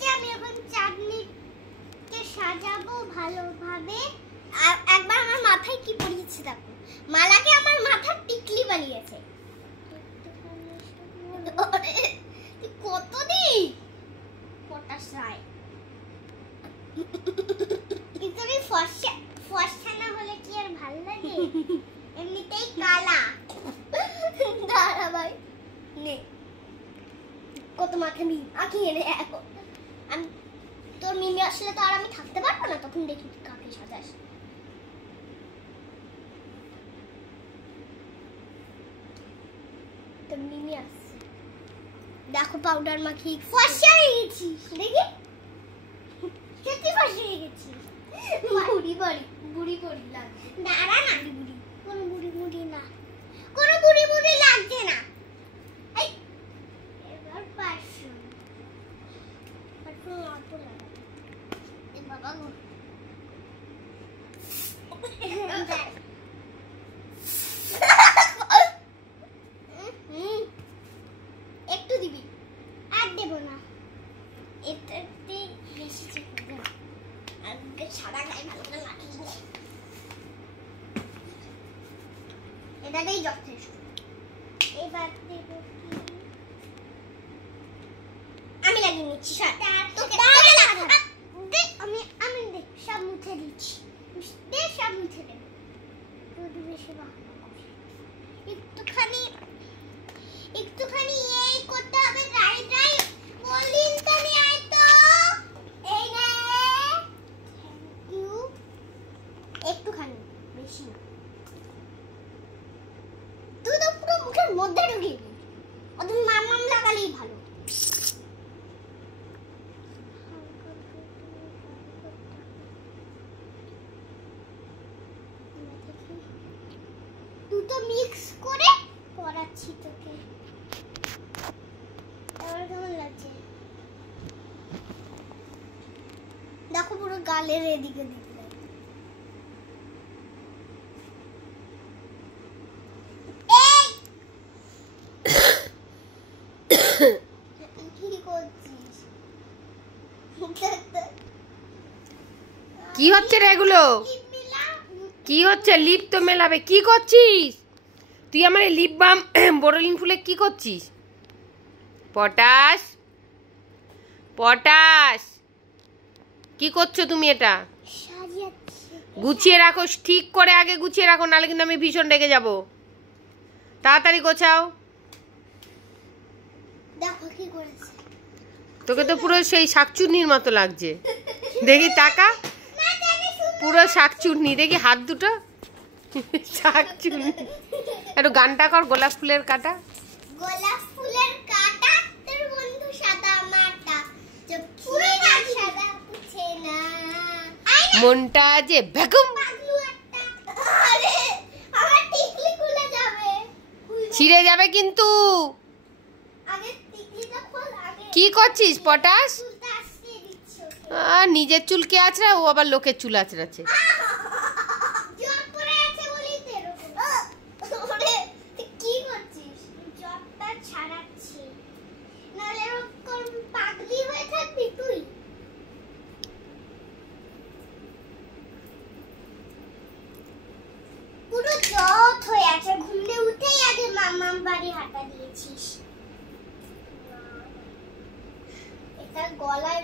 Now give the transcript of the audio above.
যে আমি এখন চাঁদনিকে সাজাবো ভালোভাবে। একবার আমার মাথায় কি পরিয়েছে দেখো, মালাকে আমার মাথার টিকলি বানিয়েছে। কত দিন পটাশ রায় তুমি ফর্সা না হলে কি আর ভালো লাগে? এমনিতেই কালা। দাঁড়া ভাই নে, কত মাথা আঁকিয়ে নে। এখন আমি তোর মিমি আসলে তো আর আমি থাকতে পারবো না, তখন দেখি কাকে সাজাস। তোর মিমি আসছে, দেখো পাউডার মাখি ফর্সা হয়ে গেছিস। দেখি সত্যি ফর্সা হয়ে গেছিস। বুড়ি লাগছে। দাঁড়া না, বুড়ি কোনো বুড়ি না, কোনো বুড়ি লাগছে না। এবার পারফিউম অল্প লাগাবো। বাবা গো, একটু দিবি, আর দেবো না। এটাতে বেশি চিকন আগে সাদা গায়ে ভালো করে লাগিয়ে নে। এটাতেই যথেষ্ট। এবার দেবো কি, আমি লাগিয়ে নিচ্ছি। আমি দেখ সব মুছে দিচ্ছি। সব মুছে দেবো। বেশি একটুখানি এই করতে হবে। ড্রাই বলিন তো নিয়ে আয় তো। এই নে, থ্যাংক ইউ। একটুখানি, বেশি না। তুই তো পুরো মুখের মধ্যে ঢুকিয়ে দিবি। অত মাম লাগালেই ভালো। দুটো মিক্স করে পড়াচ্ছি তোকে। এবার কেমন লাগছে দেখো, পুরো গালের এদিকে দিকে। কি হচ্ছে রে এগুলো? কি হচ্ছে? লিপ তো মেলাবে। কি করছিস তুই? আমার লিপ বাম বোরোলিন ফুলে কি করছিস? পটাশ পটাশ কি করছো তুমি? এটা গুছিয়ে রাখো, ঠিক করে আগে গুছিয়ে রাখো, নাহলে কিন্তু আমি ভীষণ রেগে যাব। তাড়াতাড়ি গোছাও। দেখো কি করেছে। তোকে তো পুরো সেই শাকচুন্নির মতো লাগছে। দেখি টাকা, পুরো শাকচুন্নি। দেখি হাত দুটো শাকচুন্নি। একটু গানটা কর, গোলাপ ফুলের কাটা। গোলাপ ফুলের কাটা তোর বন্ধু সাদা মাটা, পুরো সাদা পুছে না, মনটা যে বেগম। আরে আমার টিকলি খুলে যাবে, ছিঁড়ে যাবে কিন্তু। আগে টিকলিটা খোল। আগে কি করছিস পটাশ? নিজের চুলকে আছড়া, ও আবার লোকের চুল আছড়াচ্ছে। কি করছিস? জবটা ছাড়াচ্ছি, নাহলে এরকম পাগলি হয়ে থাকবি তুই। পুরো জট হয়ে আছে। ঘুমলে উঠেই আগে মামাম বাড়ি হাঁটা দিয়েছিস। এটা গলায়